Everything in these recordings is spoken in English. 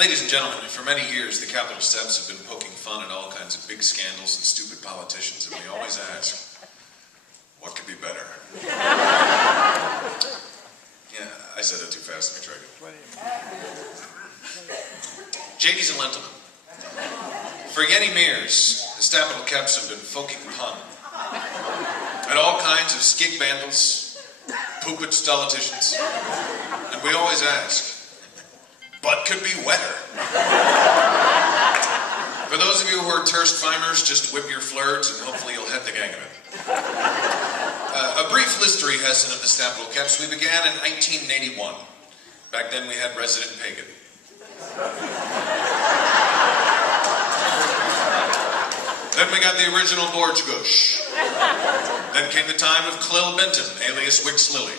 Ladies and gentlemen, for many years the Capitol steps have been poking fun at all kinds of big scandals and stupid politicians, and we always ask, what could be better? Yeah, I said that too fast. Let me try again. Ladies and gentlemen, for many years the Capitol Caps have been poking fun at all kinds of skig bandles, pooped politicians, and we always ask, what could be wetter? For those of you who are terst fimers, just whip your flirts and hopefully you'll head the gang of it. A brief history lesson of the Capitol Caps. We began in 1981. Back then we had resident pagan. Then we got the original Borge Gush. Then came the time of Clill Benton, alias Wix Lily.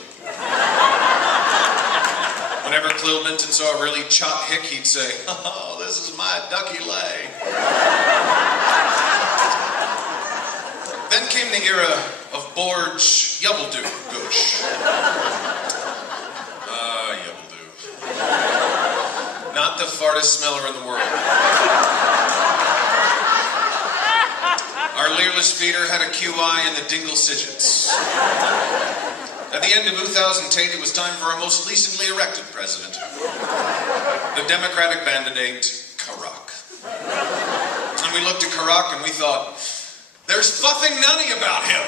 Whenever Clill Benton saw a really chot hick, he'd say, "Oh, this is my ducky lay." Then came the era of Borge Yubbledoo Gush. Yubbledoo. Not the fartest smeller in the world. Our leerless feeder had a QI in the dingle sidgets. At the end of 2008, it was time for our most recently elected president, the Democratic candidate, Karak. And we looked at Karak and we thought, there's fucking none about him.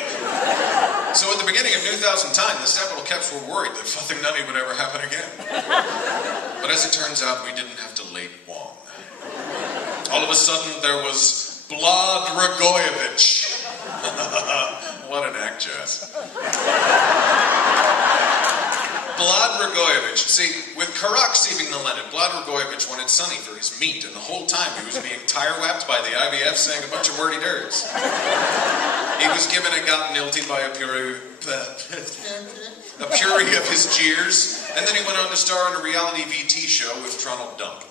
So at the beginning of 2010, the Capitol Caps were worried that fucking none would ever happen again. But as it turns out, we didn't have to late long. All of a sudden, there was Blad Dragoyevich. What an act, Jess. Blad Dragoyevich. See, with Karak receiving the Lenin, Blad Dragoyevich wanted Sonny for his meat, and the whole time he was being tire-whapped by the IVF saying a bunch of wordy dirts. He was given a gottenilty by a puree of his jeers, and then he went on to star in a reality VT show with Tronald Dunk.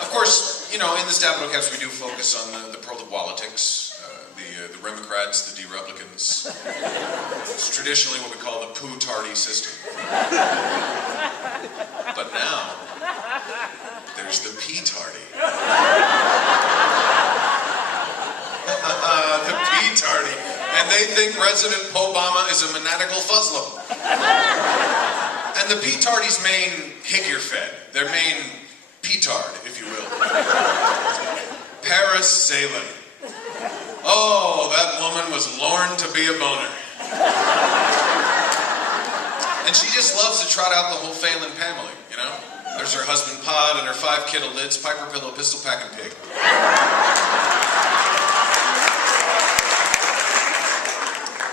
Of course, you know, in the Capitol Caps we do focus on the pro-politics, the Democrats, the de-Republicans. It's traditionally what we call the poo-tardy system. But now, there's the pee-tardy. The pee-tardy. And they think President Obama is a maniacal fuzzlum. And the pee-tardy's main higure-fed, their main petard, if you will. Paris Salem. Oh, that woman was lorn to be a boner. And she just loves to trot out the whole Phelan family, you know? There's her husband Pod and her 5 kittleids, Piper Pillow, Pistol Packin' Pig.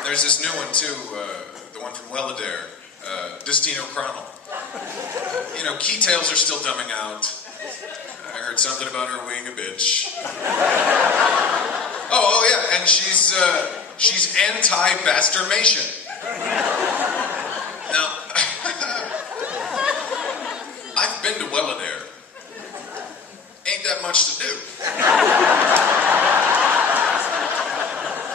There's this new one too, the one from Welladare, Destino Cronel. You know, keytails are still dumbing out. I heard something about her being a bitch. Oh yeah, and she's anti-basturmation. Now, I've been to Welladare. Ain't that much to do.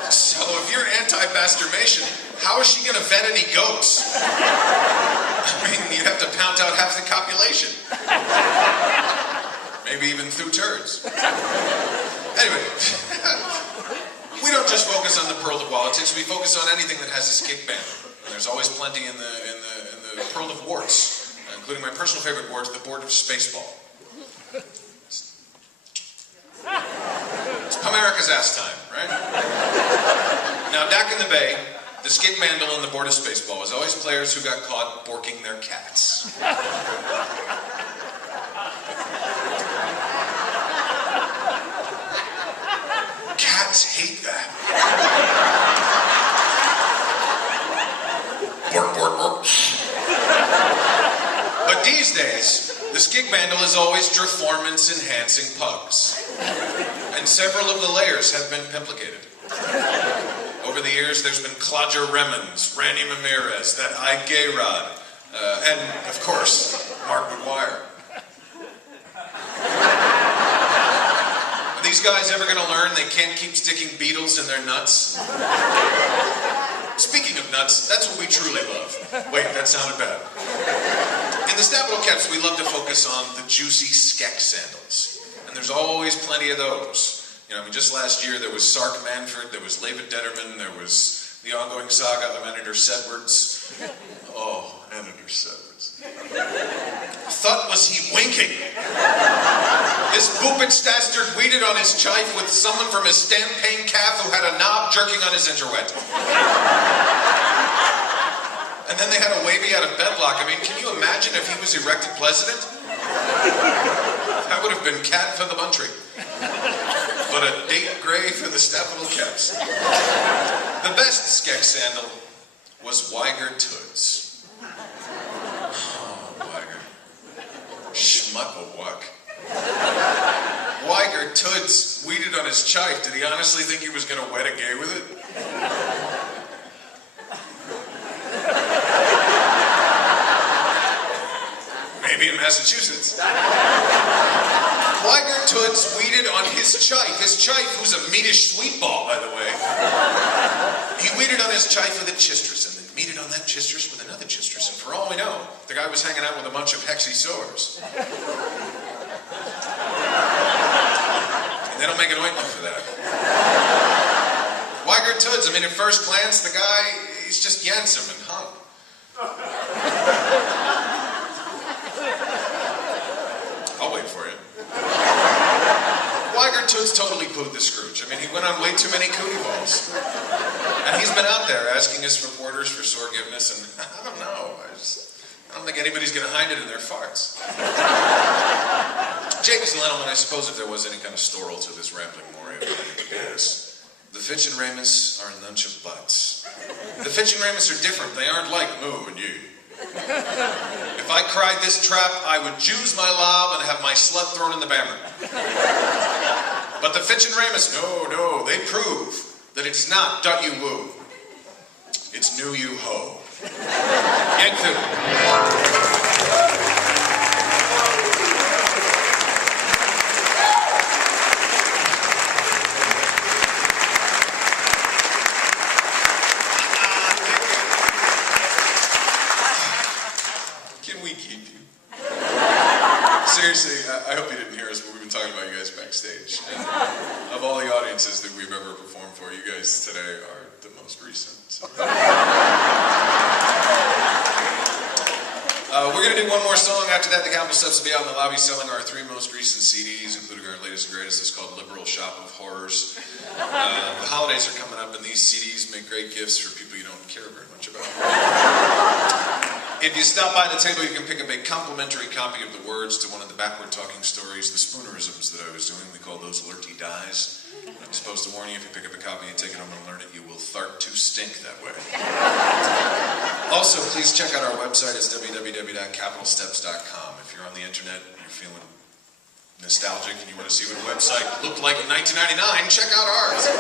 So if you're anti-basturmation, how is she gonna vet any goats? I mean, you'd have to pound out half the copulation. Maybe even through turds. Anyway, we don't just focus on the pearl of politics, we focus on anything that has a skig band. And there's always plenty in the pearl of warts, including my personal favorite wart, the board of Spaceball. It's America's ass time, right? Now, back in the Bay, the skig bandle and the board of Spaceball was always players who got caught borking their cats. Cats hate that. Bork, bork, bork. But these days, the skig bandle is always performance-enhancing pugs. And several of the layers have been implicated. Over the years, there's been Claudia Remmons, Randy Ramirez, that Ike Gayrod, and, of course, Mark McGuire. Are these guys ever going to learn they can't keep sticking beetles in their nuts? Speaking of nuts, that's what we truly love. Wait, that sounded bad. In In the Stabilo Caps, we love to focus on the juicy skek sandals. And there's always plenty of those. You know, I mean, just last year there was Sark Manford, there was Leva Detterman, there was the ongoing saga of Editor Sedwards. Oh, Editor Sedwards. Thought was he winking? This boopit stastard weeded on his chife with someone from his stampane calf who had a knob jerking on his interwet. And then they had a wavy out of bedlock. I mean, can you imagine if he was elected president? That would have been cat for the country. But a date gray for the Stabilo Caps. The best skek sandal was Weiger Toods. Oh, Weiger. Schmuck-a-wuck. Weiger Toods weeded on his chife. Did he honestly think he was going to wed a gay with it? Maybe in Massachusetts. Weiger Toods weeded on his chife. His chife, who's a meatish sweet ball, by the way. He weeded on his chife with a chistress, and then weeded on that chistress with another chistress. And for all we know, the guy was hanging out with a bunch of hexy sores. And they don't make an ointment for that. Weiger Toods, I mean, at first glance, the guy, he's just Yansum and hung. I'll wait for you. Weiger Toods totally pooed the Scrooge. I mean, he went on way too many cootie balls. And he's been out there asking his reporters for forgiveness, and I don't know. I don't think anybody's going to hide it in their farts. James Lennon, I suppose if there was any kind of storal to this rambling Moria, it would be this. The Fitch and Ramus are a nunch of butts. The Fitch and Ramus are different. They aren't like Moo and you. If I cried this trap, I would Jews my lob and have my slut thrown in the bammer. But the Fitch and Ramus, no, they prove that it's not dut you woo. It's new you ho. Yank through. Seriously, I hope you didn't hear us, but we've been talking about you guys backstage. And of all the audiences that we've ever performed for, you guys today are the most recent. So. We're going to do one more song. After that, the Capital Steps will be out in the lobby selling our 3 most recent CDs, including our latest and greatest. It's called Liberal Shop of Horrors. The holidays are coming up, and these CDs make great gifts for people you don't care very much about. If you stop by the table, you can pick up a complimentary copy of the words to one of the backward talking stories, the Spoonerisms that I was doing. We call those Lurty Dies. I'm supposed to warn you, if you pick up a copy and take it home and learn it, you will fart to stink that way. Also, please check out our website. It's www.capitalsteps.com. If you're on the internet and you're feeling nostalgic and you want to see what a website looked like in 1999, check out ours.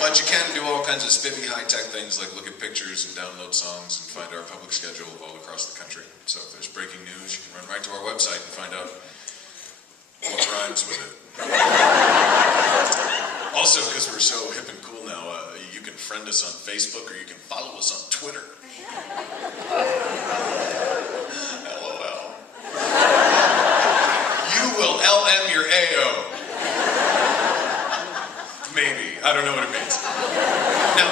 But you can do all kinds of spiffy high-tech things like look at pictures and download songs and find our public schedule all across the country. So if there's breaking news, you can run right to our website and find out what rhymes with it. Also, because we're so hip and cool now, you can friend us on Facebook or you can follow us on Twitter. LOL. You will LM your AO. Maybe. I don't know what it means. Now,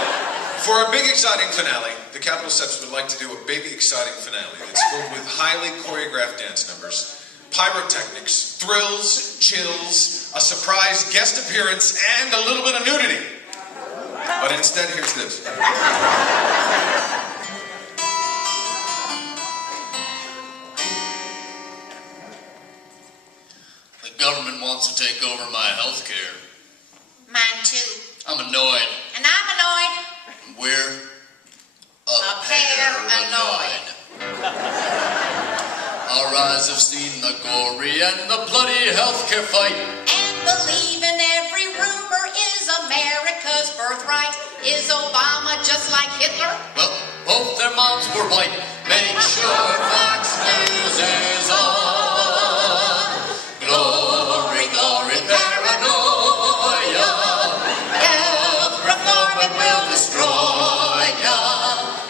for our big exciting finale, the Capital Steps would like to do a big exciting finale that's filled with highly choreographed dance numbers, pyrotechnics, thrills, chills, a surprise guest appearance, and a little bit of nudity. But instead, here's this. The government wants to take over my health care. Mine too. I'm annoyed. And I'm annoyed. We're a pair annoyed. Our eyes have seen the gory and the bloody healthcare fight. And believe in every rumor is America's birthright. Is Obama just like Hitler? Well, both their moms were white. Make sure Fox News is on. Glory, glory, paranoia. Health reform, it will destroy ya.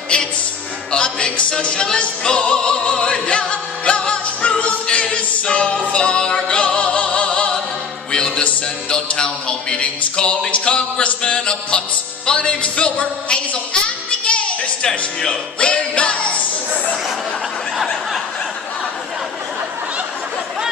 It's a big socialist ploy. Williams, Filbert, Hazel, and the gay. Pistachio. We're nuts.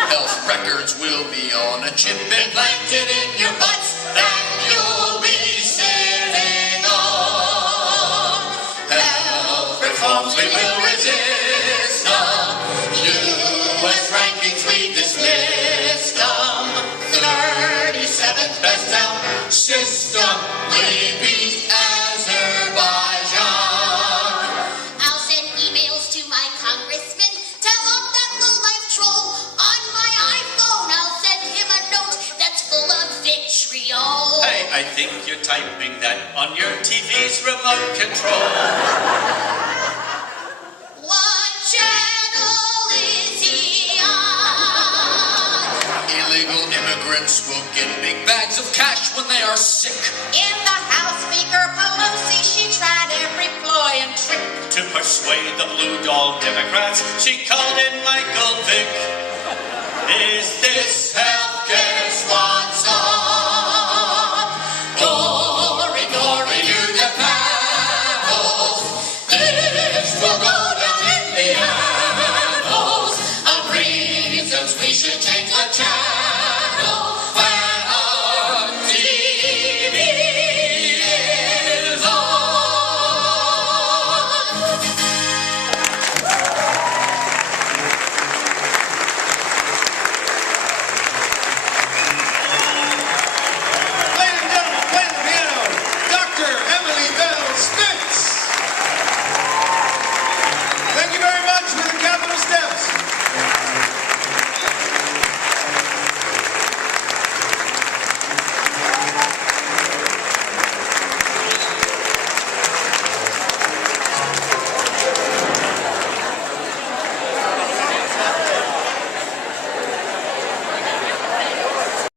Health records will be on a chip implanted in your butts that you'll be sitting on. Health reforms we will resist them. U.S. rankings we dismissed them. 37th best health system we beat Azerbaijan. I'll send emails to my congressman. Tell him that the life troll on my iPhone. I'll send him a note that's full of vitriol. Hey, I think you're typing that on your TV's remote control. What channel is he on? Illegal immigrants will get big bags of cash when they are sick. In the House, Speaker Pelosi, she tried every ploy and trick. To persuade the blue dog Democrats, she called in Michael Vick. Is this hell?